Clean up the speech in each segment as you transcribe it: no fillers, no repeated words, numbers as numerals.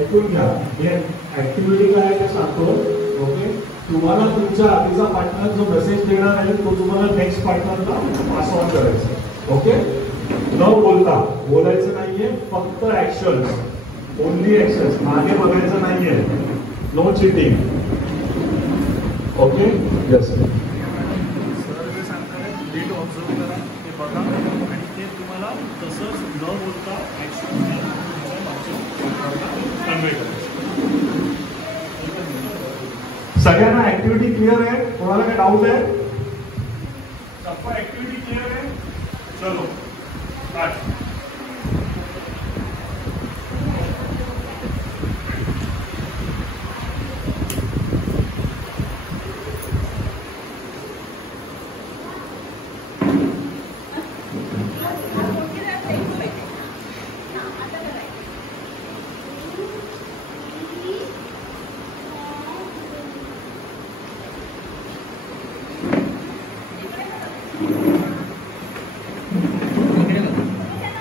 ऐकून घ्या, हे ऍक्टिव्हिटी काय ते सांगतो. ओके, तुम्हाला तुमच्या आधीचा पार्टनर जो मेसेज देणार आहे तो तुम्हाला नेक्स्ट पार्टनरला पास ऑन करायचा. ओके, न बोलता, बोलायचं नाहीये, फक्त ऍक्शन, ओनली ऍक्शन, मागे बघायचं नाहीये, no cheating. Okay, yes. Sir जे सांगताय नीट ऑब्झर्व करा, ते बघा आणि ते तुम्हाला तसंच न बोलता ऍक्शन कन्वे करा. सगळ्यांना ऍक्टिव्हिटी क्लिअर आहे? कोणाला काय डाऊट आहे? सबका ऍक्टिव्हिटी क्लिअर आहे? चलो स्टार्ट.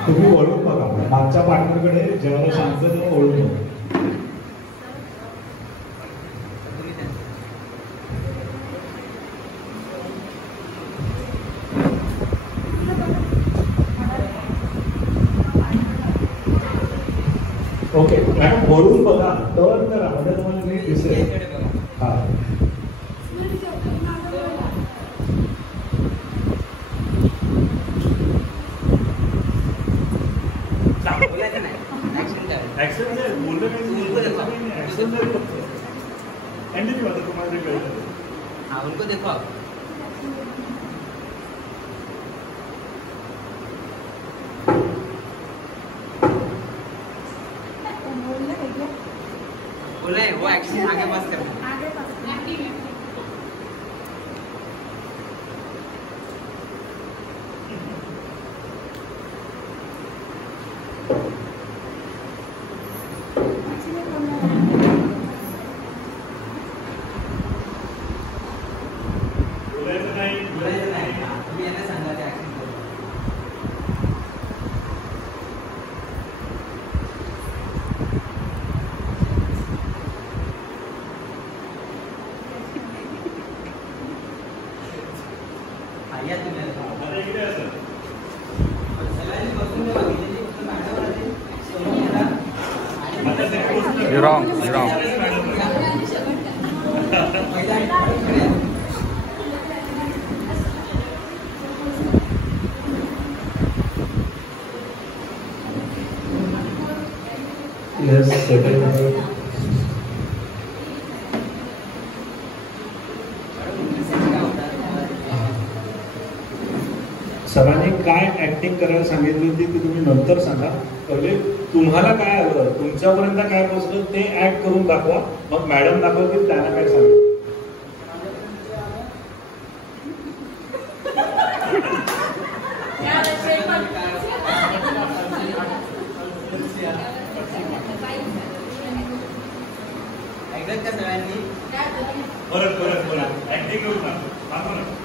तुम्ही वळून बघा, मागच्या पार्टनरकडे जेव्हा सांगतो तेव्हा वळून बघा. ओके मॅडम, वळून बघा, टर्न करा म्हणजे तुम्हाला नीट दिसेल. हा, ऍक्शन आहे, बोललं काही ऍक्शन नाही फक्त. एंड नहीं होता तुम्हारे कहीं. हाँ, उनको देखो. बोले वो एक्शन आगे पास करना. आगे pass You're wrong. You're wrong. Yes, second. सरांनी काय ऍक्टिंग करायला सांगितली होती ती तुम्ही नंतर सांगा. पहिले तुम्हाला काय आलं, तुमच्यापर्यंत काय पोहोचलं ते ऍक्ट करून दाखवा, मग मॅडम दाखवतील त्यांना काय सांगितलं. परत ऍक्टिंग करून दाखवा.